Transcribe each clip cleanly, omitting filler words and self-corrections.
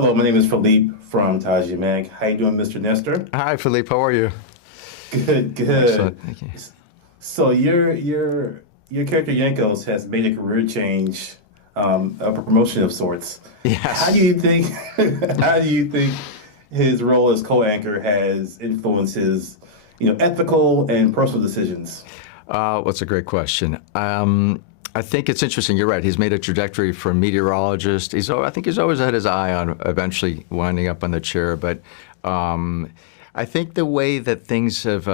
Hello, my name is Philippe from Taji Mag. How you doing, Mr. Nestor? Hi, Philippe. How are you? Good, good. Excellent. Thank you. So your character Yankos has made a career change, a promotion of sorts. How do Yes. you think how do you think his role as co-anchor has influenced his, ethical and personal decisions? What's a great question. I think it's interesting. You're right. He's made a trajectory from meteorologist. I think he's always had his eye on eventually winding up on the chair. But I think the way that things have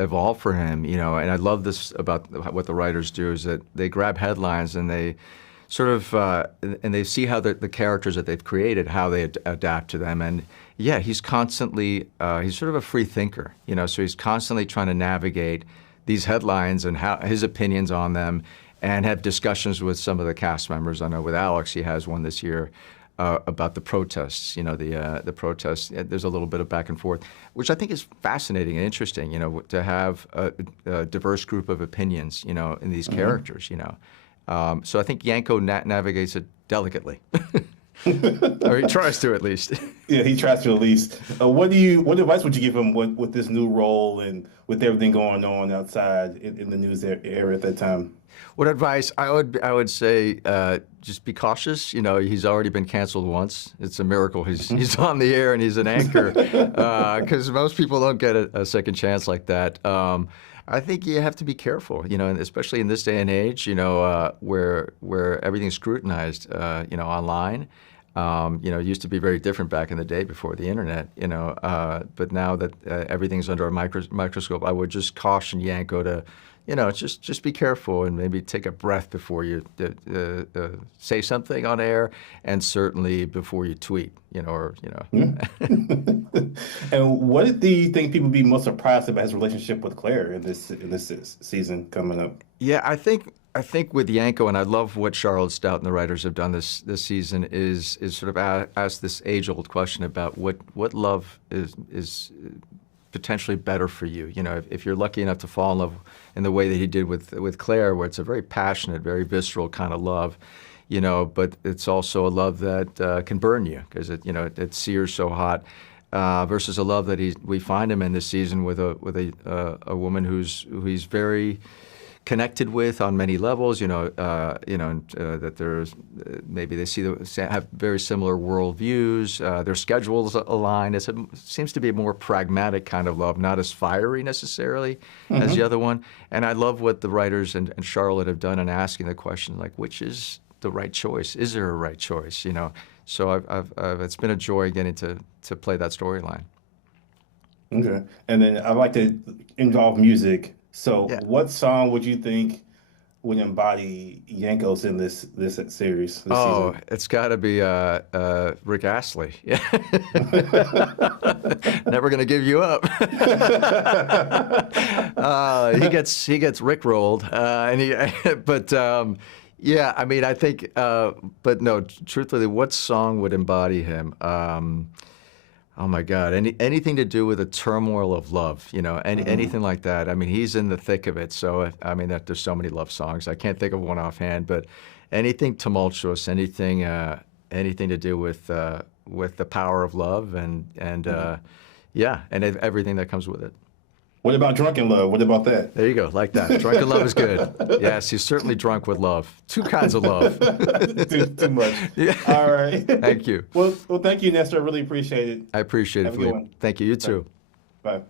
evolved for him, and I love this about what the writers do, is that they grab headlines and they sort of and they see how the characters that they've created, how they adapt to them. And yeah, he's sort of a free thinker, so he's constantly trying to navigate these headlines and how his opinions on them, and have discussions with some of the cast members. I know with Alex, he has one this year about the protests. The protests. There's a little bit of back and forth, which I think is fascinating and interesting. To have a diverse group of opinions. In these characters. So I think Yanko navigates it delicately, or he tries to at least. Yeah, he tries to at least. What advice would you give him with this new role and with everything going on outside in the news era at that time? What advice I would say? Just be cautious. He's already been canceled once. It's a miracle he's on the air and he's an anchor, because most people don't get a second chance like that. I think you have to be careful, and especially in this day and age, where everything's scrutinized, online. It used to be very different back in the day before the internet, but now that everything's under a microscope, I would just caution Yanko to, just be careful and maybe take a breath before you say something on air, and certainly before you tweet, or. And what do you think people be most surprised about his relationship with Claire in this season coming up? Yeah, I think with Yanko, and I love what Charlotte Stout and the writers have done this season, is sort of ask this age-old question about what love is potentially better for you. If you're lucky enough to fall in love in the way that he did with Claire, where it's a very passionate, very visceral kind of love, but it's also a love that can burn you because it sears so hot. Versus a love that we find him in this season with a woman who he's very connected with on many levels. That there's maybe have very similar worldviews. Their schedules align. It seems to be a more pragmatic kind of love, not as fiery necessarily as the other one. And I love what the writers and Charlotte have done in asking the question, like, which is the right choice? Is there a right choice? So it's been a joy getting to play that storyline. Okay. And then I like to involve music. So Yeah. what song would you think would embody Yankos in this series, this Oh, season? it's got to be Rick Astley. Yeah. Never gonna give you up. He gets rickrolled, but yeah, I mean, I think, but no, truthfully, what song would embody him? Oh my God, anything to do with the turmoil of love, anything like that. I mean, he's in the thick of it. So, I mean, there's so many love songs. I can't think of one offhand, but anything tumultuous, anything to do with the power of love and yeah, and everything that comes with it. What about Drunken Love? What about that? There you go, like that. Drunken love is good. Yes, he's certainly drunk with love. Two kinds of love. Too much. Yeah. All right. Thank you. Well, thank you, Nestor. I really appreciate it. I appreciate it, Have a good Philippe. one. Thank you. You Bye. too. Bye.